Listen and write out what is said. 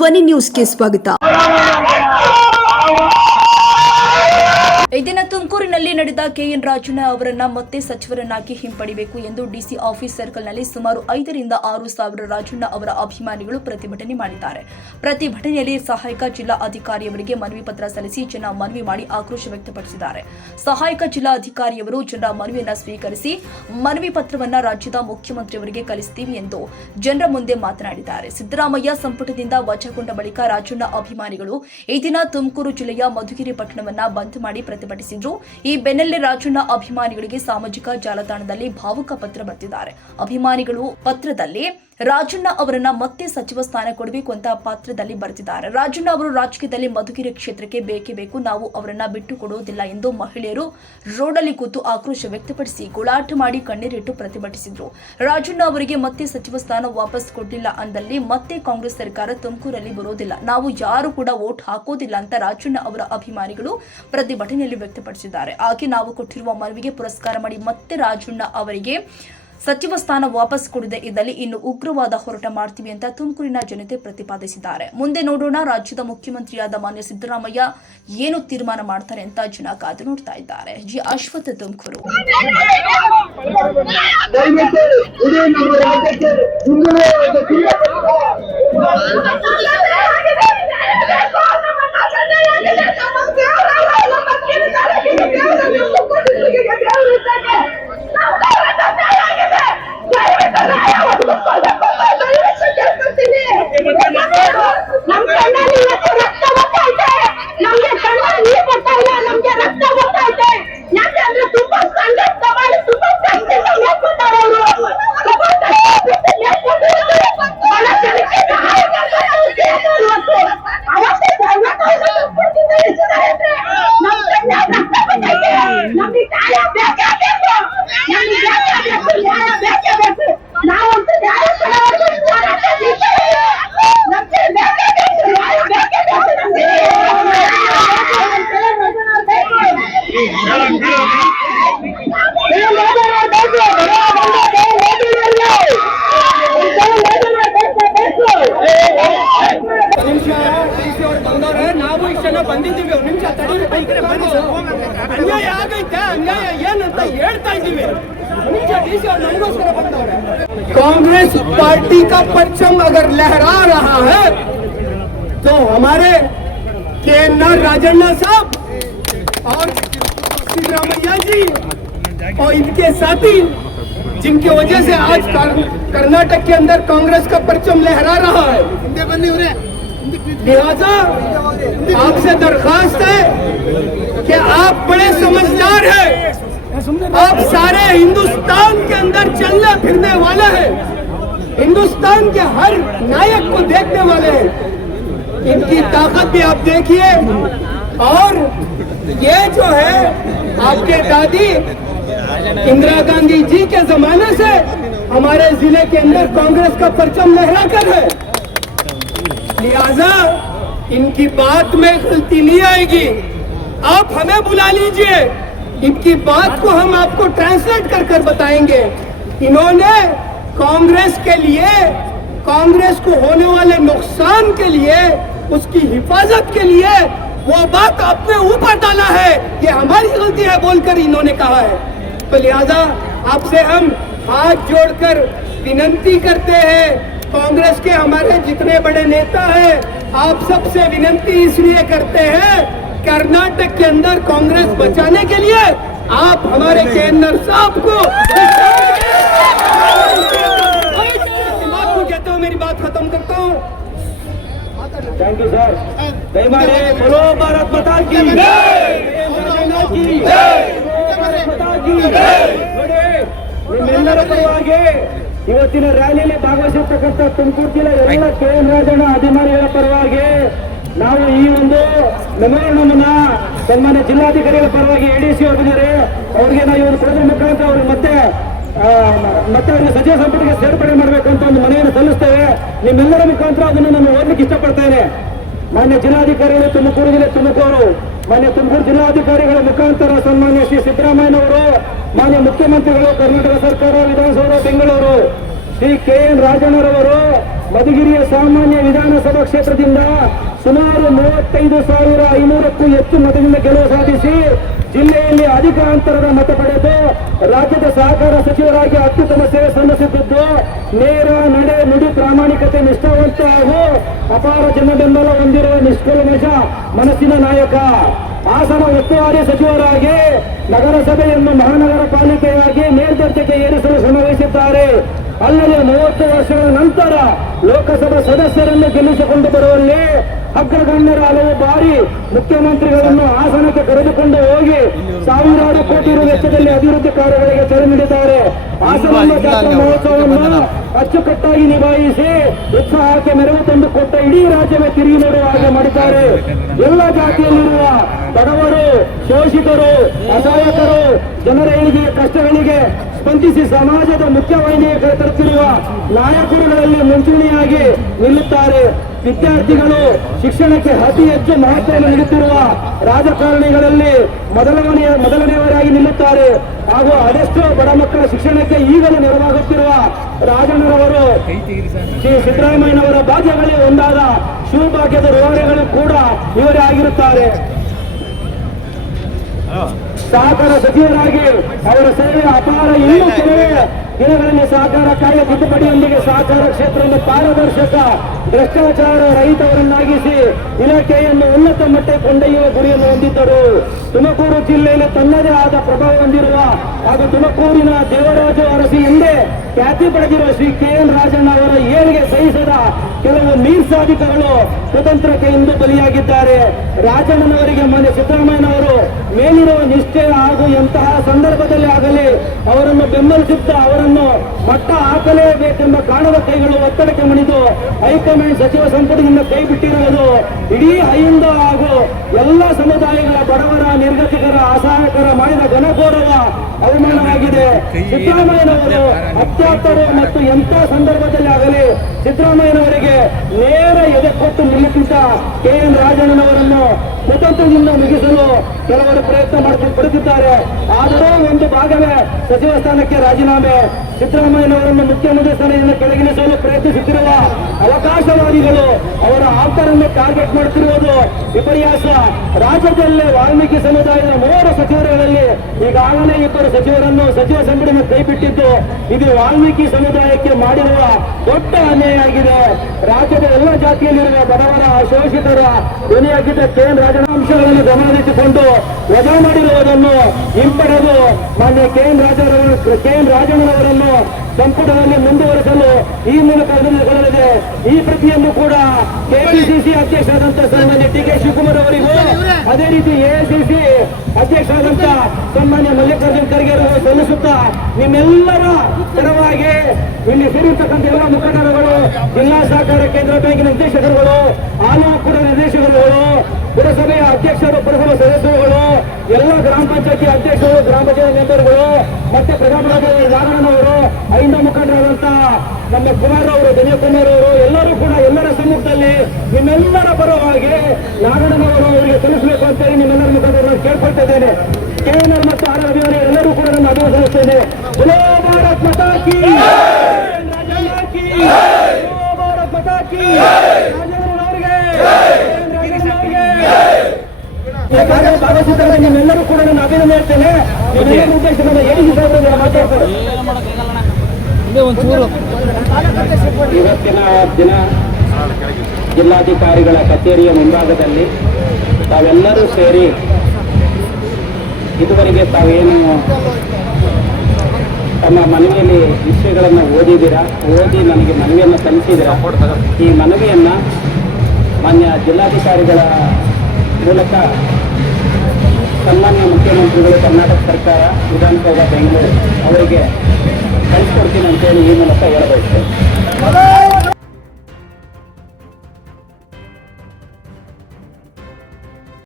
ಧ್ವನಿ ನ್ಯೂಸ್ಗೆ ಸ್ವಾಗತ. ಇದಿನ ತುಮಕೂರಿನಲ್ಲಿ ನಡೆದ ಕೆಎನ್ ರಾಜಣ್ಣ ಅವರನ್ನ ಮತ್ತೆ ಸಚಿವರನ್ನಾಗಿ ಹಿಂಪಡಿಬೇಕು ಎಂದು ಡಿಸಿ ಆಫೀಸ್ ಸರ್ಕಲ್ನಲ್ಲಿ ಸುಮಾರು ಐದರಿಂದ ಆರು ಸಾವಿರ ರಾಜಣ್ಣ ಅವರ ಅಭಿಮಾನಿಗಳು ಪ್ರತಿಭಟನೆ ಮಾಡಿದ್ದಾರೆ. ಪ್ರತಿಭಟನೆಯಲ್ಲಿ ಸಹಾಯಕ ಜಿಲ್ಲಾ ಅಧಿಕಾರಿಯವರಿಗೆ ಮನವಿ ಪತ್ರ ಸಲ್ಲಿಸಿ ಜನ ಮನವಿ ಮಾಡಿ ಆಕ್ರೋಶ ವ್ಯಕ್ತಪಡಿಸಿದ್ದಾರೆ. ಸಹಾಯಕ ಜಿಲ್ಲಾ ಅಧಿಕಾರಿಯವರು ಜನರ ಮನವಿಯನ್ನ ಸ್ವೀಕರಿಸಿ ಮನವಿ ಪತ್ರವನ್ನ ರಾಜ್ಯದ ಮುಖ್ಯಮಂತ್ರಿಯವರಿಗೆ ಕಲಿಸುತ್ತೀವಿ ಎಂದು ಜನರ ಮುಂದೆ ಮಾತನಾಡಿದ್ದಾರೆ. ಸಿದ್ದರಾಮಯ್ಯ ಸಂಪುಟದಿಂದ ವಜಾಗೊಂಡ ಬಳಿಕ ರಾಜಣ್ಣ ಅಭಿಮಾನಿಗಳು ಈ ದಿನ ತುಮಕೂರು ಜಿಲ್ಲೆಯ ಮಧುಗಿರಿ ಪಟ್ಟಣವನ್ನ ಬಂದ್ ಮಾಡಿ ಪ್ರತಿಭಟಿಸಿದ್ರು. ಈ ಬೆನ್ನಲ್ಲೇ ರಾಜಣ್ಣ ಅಭಿಮಾನಿಗಳಿಗೆ ಸಾಮಾಜಿಕ ಜಾಲತಾಣದಲ್ಲಿ ಭಾವುಕ ಪತ್ರ ಬರೆದಿದ್ದಾರೆ. ಅಭಿಮಾನಿಗಳು ಪತ್ರದಲ್ಲಿ ರಾಜಣ್ಣ ಅವರನ್ನ ಮತ್ತೆ ಸಚಿವ ಸ್ಥಾನ ಕೊಡಬೇಕು ಅಂತ ಪಾತ್ರದಲ್ಲಿ ಬರೆದಿದ್ದಾರೆ. ರಾಜಣ್ಣ ಅವರು ರಾಜಕೀಯದಲ್ಲಿ ಮಧುಗಿರಿ ಕ್ಷೇತ್ರಕ್ಕೆ ಬೇಕೇ ಬೇಕು. ನಾವು ಅವರನ್ನ ಬಿಟ್ಟು ಕೊಡುವುದಿಲ್ಲ ಎಂದು ಮಹಿಳೆಯರು ರೋಡಲ್ಲಿ ಕೂತು ಆಕ್ರೋಶ ವ್ಯಕ್ತಪಡಿಸಿ ಗೋಳಾಟ ಮಾಡಿ ಕಣ್ಣೀರಿಟ್ಟು ಪ್ರತಿಭಟಿಸಿದ್ರು. ರಾಜಣ್ಣ ಅವರಿಗೆ ಮತ್ತೆ ಸಚಿವ ಸ್ಥಾನ ವಾಪಸ್ ಕೊಟ್ಟಿಲ್ಲ ಅಂದಲ್ಲಿ ಮತ್ತೆ ಕಾಂಗ್ರೆಸ್ ಸರ್ಕಾರ ತುಮಕೂರಲ್ಲಿ ಬರೋದಿಲ್ಲ. ನಾವು ಯಾರು ಕೂಡ ವೋಟ್ ಹಾಕೋದಿಲ್ಲ ಅಂತ ರಾಜಣ್ಣ ಅವರ ಅಭಿಮಾನಿಗಳು ಪ್ರತಿಭಟನೆಯಲ್ಲಿ ವ್ಯಕ್ತಪಡಿಸಿದ್ದಾರೆ. ಹಾಗೆ ನಾವು ಕೊಟ್ಟಿರುವ ಮನವಿಗೆ ಪುರಸ್ಕಾರ ಮಾಡಿ ಮತ್ತೆ ರಾಜಣ್ಣ ಅವರಿಗೆ ಸಚಿವ ಸ್ಥಾನ ವಾಪಸ್ ಕೊಡದೆ ಇದ್ದಲ್ಲಿ ಇನ್ನು ಉಗ್ರವಾದ ಹೋರಾಟ ಮಾಡ್ತೀವಿ ಅಂತ ತುಮಕೂರಿನ ಜನತೆ ಪ್ರತಿಪಾದಿಸಿದ್ದಾರೆ. ಮುಂದೆ ನೋಡೋಣ, ರಾಜ್ಯದ ಮುಖ್ಯಮಂತ್ರಿಯಾದ ಮಾನ್ಯ ಸಿದ್ದರಾಮಯ್ಯ ಏನು ತೀರ್ಮಾನ ಮಾಡ್ತಾರೆ ಅಂತ ಜನ ಕಾದು ನೋಡ್ತಾ ಇದ್ದಾರೆ. G Ashwath, Tumakuru. ಆಗೈತೆ ಅನ್ಯಾಯ ಏನಂತ ಹೇಳ್ತಾ ಇದ್ದೀವಿ ಒಂದ್ ನಿಮಿಷ DC ಅವ್ರು ನಮಗೋಸ್ಕರ ಬಂದವ್ರೆ कांग्रेस पार्टी का परचम अगर लहरा रहा है तो हमारे के राजन्ना साहब और सिद्धरामैया जी और इनके साथी जिनकी वजह से आज कर- कर्नाटक के अंदर कांग्रेस का परचम लहरा रहा है लिहाजा आपसे दरखास्त है कि आप बड़े समझदार हैं। आप सारे हिंदुस्तान के अंदर चलने फिरने वाले हैं। हिंदुस्तान के हर नायक को देखने वाले हैं। इनकी ताकत भी आप देखिए। और ये जो है आपके दादी इंदिरा गांधी जी के जमाने से हमारे ज़िले के अंदर कांग्रेस का परचम लहरा कर है। लिहाजा इनकी बात में गलती नहीं आएगी। आप हमें बुला लीजिए। इनकी बात को हम आपको ट्रांसलेट कर कर बताएँगे। इन्होंने कांग्रेस के लिए, कांग्रेस को होने वाले नुकसान के लिए, उसकी हिफाजत के लिए वो बात अपने ऊपर डाला है। ये हमारी गलती है बोलकर इन्होंने कहा है। तो लिहाजा आपसे हम हाथ जोड़कर विनंती करते हैं। कांग्रेस के हमारे जितने बड़े नेता हैं आप सबसे विनंती इसलिए करते हैं कर्नाटक के अंदर कांग्रेस बचाने के लिए आप हमारे केंद्र साहब को बात को कहता हूँ मेरी बात खत्म करता हूँ ಥ್ಯಾಂಕ್ ಯು ಸರ್ ದಯಮಾಡಿ ಬರೋ ಭಾರತ್ ಮಾತಾ ಕಿ ನೋಡಿ ನಿಮ್ಮೆಲ್ಲರ ಪರವಾಗಿ ಇವತ್ತಿನ ರ್ಯಾಲಿಯಲ್ಲಿ ಭಾಗವಹಿಸಿರ್ತಕ್ಕಂಥ ತುಮಕೂರು ಜಿಲ್ಲೆ ಎಲ್ಲ ಕೆ ಅಧಿಕಾರಿಗಳ ಪರವಾಗಿ ನಾವು ಈ ಒಂದು ಮೆಮೋರಿಯಂ ಸನ್ಮಾನ್ಯ ಜಿಲ್ಲಾಧಿಕಾರಿಗಳ ಪರವಾಗಿ ಎಡಿಸಿ ಹೋಗಿದ್ದಾರೆ. ಅವ್ರಿಗೆ ನಾವು ಇವರು ಕೊಡೋದ್ರ ಮುಖಾಂತರ ಅವ್ರಿಗೆ ಮತ್ತೆ ಮತ್ತೆ ಅವ್ರಿಗೆ ಸಚಿವ ಸಂಪುಟಕ್ಕೆ ಸೇರ್ಪಡೆ ಅಂತ ಒಂದು ಮನವಿಯನ್ನು ಸಲ್ಲಿಸ್ತೇವೆ. ನಿಮ್ಮೆಲ್ಲರ ಮುಖಾಂತರ ಅದನ್ನು ನಾನು ಓದಲಿಕ್ಕೆ ಇಷ್ಟಪಡ್ತೇನೆ. ಮಾನ್ಯ ಜಿಲ್ಲಾಧಿಕಾರಿಗಳು ತುಮಕೂರು ಜಿಲ್ಲೆ ತುಮಕೂರು ಮಾನ್ಯ ತುಮಕೂರು ಜಿಲ್ಲಾಧಿಕಾರಿಗಳ ಮುಖಾಂತರ ಸನ್ಮಾನ್ಯ ಶ್ರೀ ಸಿದ್ದರಾಮಯ್ಯನವರು, ಮಾನ್ಯ ಮುಖ್ಯಮಂತ್ರಿಗಳು, ಕರ್ನಾಟಕ ಸರ್ಕಾರ, ವಿಧಾನಸೌಧ, ಬೆಂಗಳೂರು. ಶ್ರೀ ಕೆ ಎನ್ ರಾಜಣ್ಣರವರು ಮಧುಗಿರಿಯ ಸಾಮಾನ್ಯ ವಿಧಾನಸಭಾ ಕ್ಷೇತ್ರದಿಂದ ಸುಮಾರು ಮೂವತ್ತೈದು ಸಾವಿರ ಐನೂರಕ್ಕೂ ಹೆಚ್ಚು ಮತದಿಂದ ಗೆಲುವು ಸಾಧಿಸಿ ಜಿಲ್ಲೆಯಲ್ಲಿ ಅಧಿಕ ಅಂತರದ ಮತ ಪಡೆದು ರಾಜ್ಯದ ಸಹಕಾರ ಸಚಿವರಾಗಿ ಅತ್ಯುತ್ತಮ ಸೇವೆ ಸಲ್ಲಿಸುತ್ತಿದ್ದು, ನೇರ, ನಡೆ, ನುಡಿ ಪ್ರಾಮಾಣಿಕತೆ ನಿಷ್ಠಾವಂತ ಹಾಗೂ ಅಪಾರ ಜನ ಬೆಂಬಲ ಹೊಂದಿರುವ ನಿಷ್ಕಲ್ಮಶ ಮನಸ್ಸಿನ ನಾಯಕ. ಹಾಸನ ಉಸ್ತುವಾರಿ ಸಚಿವರಾಗಿ ನಗರಸಭೆಯನ್ನು ಮಹಾನಗರ ಪಾಲಿಕೆಯಾಗಿ ಮೇಲ್ದರ್ಜೆಗೆ ಏರಿಸಲು ಶ್ರಮವಹಿಸಿದ್ದಾರೆ. ಅಲ್ಲದೆ ಮೂವತ್ತು ವರ್ಷಗಳ ನಂತರ ಲೋಕಸಭಾ ಸದಸ್ಯರನ್ನು ಗೆಲ್ಲಿಸಿಕೊಂಡು ಬರುವಲ್ಲಿ ಅಗ್ರಗಣ್ಯರ ಹಲವು ಬಾರಿ ಮುಖ್ಯಮಂತ್ರಿಗಳನ್ನು ಹಾಸನಕ್ಕೆ ಕರೆದುಕೊಂಡು ಹೋಗಿ ಸಾವಿರಾರು ಕೋಟಿ ರು ವೆಚ್ಚದಲ್ಲಿ ಅಭಿವೃದ್ಧಿ ಕಾರ್ಯಗಳಿಗೆ ತೆರೆ ನೀಡಿದ್ದಾರೆ. ಹಾಸನ ಜಾತ್ರಾ ಮಹೋತ್ಸವವನ್ನು ಅಚ್ಚುಕಟ್ಟಾಗಿ ನಿಭಾಯಿಸಿ ಉತ್ಸಾಹಕ್ಕೆ ಮೆರವು ತಂದುಕೊಟ್ಟ ಇಡೀ ರಾಜ್ಯವೇ ತಿರುಗಿ ನೋಡುವ ಹಾಗೆ ಮಾಡಿದ್ದಾರೆ. ಎಲ್ಲ ಜಾತಿಯಲ್ಲಿರುವ ಬಡವರು ಶೋಷಿತರು ಅಸಹಾಯಕರು ಜನರ ಏಳಿಗೆ ಕಷ್ಟಗಳಿಗೆ ಸ್ಪಂದಿಸಿ ಸಮಾಜದ ಮುಖ್ಯವಾಹಿನಿಗೆ ತರುತ್ತಿರುವ ನಾಯಕರುಗಳಲ್ಲಿ ಮುಂಚೂಣಿಯಾಗಿ ನಿಲ್ಲುತ್ತಾರೆ. ವಿದ್ಯಾರ್ಥಿಗಳು ಶಿಕ್ಷಣಕ್ಕೆ ಅತಿ ಹೆಚ್ಚು ಮಹತ್ವವನ್ನು ನೀಡುತ್ತಿರುವ ರಾಜಕಾರಣಿಗಳಲ್ಲಿ ಮೊದಲನೆಯ, ಮೊದಲನೆಯವರಾಗಿ ನಿಲ್ಲುತ್ತಾರೆ. ಹಾಗೂ ಅದೆಷ್ಟೋ ಬಡ ಮಕ್ಕಳ ಶಿಕ್ಷಣಕ್ಕೆ ಈಗಲೂ ನೆರವಾಗುತ್ತಿರುವ ರಾಜಣ್ಣರವರು ಶ್ರೀ ಸಿದ್ದರಾಮಯ್ಯನವರ ಭಾಗ್ಯಗಳೇ ಒಂದಾದ ಶಿವಭಾಗ್ಯದ ರೋಗಗಳು ಕೂಡ ಇವರೇ ಆಗಿರುತ್ತಾರೆ. ಸಹಕಾರ ಸಚಿವರಾಗಿ ಅವರ ಸೇವೆ ಅಪಾರ ಇನ್ನೂ ಕೆಲವೇ ದಿನಗಳಲ್ಲಿ ಸಹಕಾರ ಕಾರ್ಯ ತಿದ್ದುಪಡಿಯೊಂದಿಗೆ ಸಹಕಾರ ಕ್ಷೇತ್ರವನ್ನು ಪಾರದರ್ಶಕ, ಭ್ರಷ್ಟಾಚಾರ ರಹಿತವರನ್ನಾಗಿಸಿ ಇಲಾಖೆಯನ್ನು ಉನ್ನತ ಮಟ್ಟಕ್ಕೆ ಕೊಂಡೊಯ್ಯುವ ಗುರಿಯನ್ನು ಹೊಂದಿದ್ದರು. ತುಮಕೂರು ಜಿಲ್ಲೆಯಲ್ಲಿ ತನ್ನದೇ ಆದ ಪ್ರಭಾವ ಹೊಂದಿರುವ ಹಾಗೂ ತುಮಕೂರಿನ ದೇವರಾಜು ಅರಸಿ ಎಂದೇ ಖ್ಯಾತಿ ಪಡೆದಿರುವ ಶ್ರೀ ಕೆ ಎನ್ ರಾಜಣ್ಣ ಅವರ ಏಳಿಗೆ ಸಹಿಸದ ಕೆಲವು ಮೀರ್ಸಾಧಿಕಗಳು ಸ್ವತಂತ್ರಕ್ಕೆ ಇಂದು ಬಲಿಯಾಗಿದ್ದಾರೆ. ರಾಜಣ್ಣನವರಿಗೆ ಮೊನ್ನೆ ಸಿದ್ದರಾಮಯ್ಯನವರು ಮೇಲಿರುವ ನಿಷ್ಠೆ ಹಾಗೂ ಎಂತಹ ಸಂದರ್ಭದಲ್ಲಿ ಆಗಲಿ ಅವರನ್ನು ಬೆಂಬಲಿಸುತ್ತಾ ಅವರನ್ನು ಮಟ್ಟ ಹಾಕಲೇಬೇಕೆಂಬ ಕಾಣದ ಕೈಗಳು ಒತ್ತಡಕ್ಕೆ ಮಣಿದು ಹೈಕಮಾಂಡ್ ಸಚಿವ ಸಂಪುಟದಿಂದ ಕೈ ಬಿಟ್ಟಿರುವುದು ಇಡೀ ಅಹಿಂದ ಹಾಗೂ ಎಲ್ಲ ಸಮುದಾಯಗಳ ಬಡವರ, ನಿರ್ಗತಿಕರ, ಅಸಹಾಯಕರ ಮಾಡಿದ ಘನಘೋರವ ಅವಮಾನವಾಗಿದೆ. ಸಿದ್ದರಾಮಯ್ಯನವರು ಅತ್ಯಾಪ್ತರು ಮತ್ತು ಎಂಥ ಸಂದರ್ಭದಲ್ಲಿ ಆಗಲಿ ಸಿದ್ದರಾಮಯ್ಯನವರಿಗೆ ನೇರ ಎದೆ ಕೊಟ್ಟು ನಿಲ್ಲಿಸಿದ್ದ ಕೆ ಎನ್ ರಾಜಣ್ಣನವರನ್ನು ಕುತಂತ್ರದಿಂದ ಮುಗಿಸಲು ಕೆಲವರು ಪ್ರಯತ್ನ ಪಡುತ್ತಿದ್ದಾರೆ ಆದರೂ ಒಂದು ಭಾಗವೇ ಸಚಿವ ಸ್ಥಾನಕ್ಕೆ ರಾಜೀನಾಮೆ ಸಿದ್ದರಾಮಯ್ಯನವರನ್ನು ಮುಖ್ಯಮಂತ್ರಿ ಸ್ಥಾನದಿಂದ ಕೆಳಗಿಳಿಸಲು ಪ್ರಯತ್ನಿಸುತ್ತಿರುವ ಅವಕಾಶವಾದಿಗಳು ಅವರ ಆಪ್ತರನ್ನು ಟಾರ್ಗೆಟ್ ಮಾಡುತ್ತಿರುವುದು ವಿಪರ್ಯಾಸ. ರಾಜ್ಯದಲ್ಲೇ ವಾಲ್ಮೀಕಿ ಸಮುದಾಯದ ಮೂವರು ಸಚಿವರುಗಳಲ್ಲಿ ಈಗಾಗಲೇ ಇಬ್ಬರು ಸಚಿವರನ್ನು ಸಚಿವ ಸಂಪುಟದಿಂದ ಕೈಬಿಟ್ಟಿದ್ದು ಇದು ವಾಲ್ಮೀಕಿ ಸಮುದಾಯಕ್ಕೆ ಮಾಡಿರುವ ದೊಡ್ಡ ಅನ್ಯಾಯ ಆಗಿದೆ. ರಾಜ್ಯದ ಎಲ್ಲ ಜಾತಿಯಲ್ಲಿರುವ ಬಡವರ, ಶೋಷಿತರ ಧ್ವನಿಯಾಗಿದ್ದ ಕೇಂದ್ರ ರಾಜನಾಂಶಗಳನ್ನು ಗಮನದಲ್ಲಿಟ್ಟುಕೊಂಡು ವಜಾ ಮಾಡಿರುವುದನ್ನು ಹಿಂಪಡೆದು ಮಾನ್ಯ ಕೆ ಎನ್ ರಾಜರವರು, ಕೆ ಎನ್ ರಾಜಣ್ಣನವರನ್ನು ಸಂಪುಟದಲ್ಲಿ ಮುಂದುವರೆಸಲು ಈ ಮೂಲಕ ಅನುಮತಿಗೊಳ್ಳಲಿದೆ ಈ ಪ್ರತಿಯನ್ನು ಕೂಡ ಕೆಪಿಸಿಸಿ ಅಧ್ಯಕ್ಷರಾದಂತಹ ಸನ್ಮಾನ್ಯ ಟಿ ಕೆ ಶಿವಕುಮಾರ್ ಅವರಿಗೂ ಅದೇ ರೀತಿ ಎಐಸಿಸಿ ಅಧ್ಯಕ್ಷರಾದಂತ ಸನ್ಮಾನ್ಯ ಮಲ್ಲಿಕಾರ್ಜುನ್ ಖರ್ಗೆ ಅವರು ಸಲ್ಲಿಸುತ್ತಾ ನಿಮ್ಮೆಲ್ಲರ ಪರವಾಗಿ ಇಲ್ಲಿ ಸೇರಿರ್ತಕ್ಕಂಥ ಎಲ್ಲ ಮುಖಂಡರುಗಳು ಜಿಲ್ಲಾ ಸಹಕಾರ ಕೇಂದ್ರ ಬ್ಯಾಂಕಿನ ನಿರ್ದೇಶಕರುಗಳು ಆಲೂಪುರ ಕೂಡ ನಿರ್ದೇಶಕರುಗಳು ಪುರಸಭೆಯ ಅಧ್ಯಕ್ಷರು, ಪುರಸಭಾ ಸದಸ್ಯರುಗಳು, ಎಲ್ಲ ಗ್ರಾಮ ಪಂಚಾಯತಿ ಅಧ್ಯಕ್ಷರು, ಗ್ರಾಮ ಪಂಚಾಯತ್ ಮೆಂಬರ್ಗಳು, ಮತ್ತೆ ಪ್ರಧಾನಮಂತ್ರಿ ನಾರಾಯಣ ಅವರು ಐಂದ ಮುಖಂಡರಾದಂತಹ ನಮ್ಮ ಕುಮಾರ್ ಅವರು, ದಿನೇಶ್ ಕುಮಾರ್ ಅವರು, ಎಲ್ಲರೂ ಕೂಡ ಎಲ್ಲರ ಸಮ್ಮುಖದಲ್ಲಿ ನಿಮ್ಮೆಲ್ಲರ ಪರವಾಗಿ ನಾರಾಯಣನವರು ಅವರಿಗೆ ತಿಳಿಸಬೇಕು ಅಂತ ಹೇಳಿ ನಿಮ್ಮೆಲ್ಲರ ಮುಖಾಂತರ ಕೇಳ್ಕೊಳ್ತಾ ಇದ್ದೇನೆ ಕೆಎನ್ಆರ್ ಮತ್ತು ಆರ್ ಎಲ್ಲರೂ ಕೂಡ ನನ್ನ ಅಭಿವೃದ್ಧಿ ಪತಾಕಿ ಭಾರತ್ ಕಿ ಈ ಕಾರ್ಯ ನಿಮ್ಮೆಲ್ಲರೂ ಕೂಡ ನಾನು ಅಭಿನಂದನೆ ಹೇಳ್ತೇನೆ ನಿಮ್ಮೆಲ್ಲರೂ ಉದ್ದೇಶದಿಂದ ಏಳಿಗೆ ಸಾಹೇಬರು ಮಾತಾಡ್ತಾರೆ ಇವತ್ತಿನ ದಿನ ಜಿಲ್ಲಾಧಿಕಾರಿಗಳ ಕಚೇರಿಯ ಮುಂಭಾಗದಲ್ಲಿ ತಾವೆಲ್ಲರೂ ಸೇರಿ ಇದುವರೆಗೆ ತಾವೇನು ತಮ್ಮ ಮನವಿಯಲ್ಲಿ ವಿಷಯಗಳನ್ನು ಓದಿದ್ದೀರಾ ಓದಿ ನನಗೆ ಮನವಿಯನ್ನು ಸಲ್ಲಿಸಿದ್ದೀರಾ ಈ ಮನವಿಯನ್ನು ಮಾನ್ಯ ಜಿಲ್ಲಾಧಿಕಾರಿಗಳ ಮೂಲಕ ಸನ್ಮಾನ್ಯ ಮುಖ್ಯಮಂತ್ರಿಗಳು ಕರ್ನಾಟಕ ಸರ್ಕಾರ, ವಿಧಾನಸೌಧ, ಬೆಂಗಳೂರು ಅವರಿಗೆ ಕಳಿಸ್ಕೊಡ್ತೀನಿ ಅಂತೇಳಿ ಈ ಮೂಲಕ ಹೇಳಬೇಕು.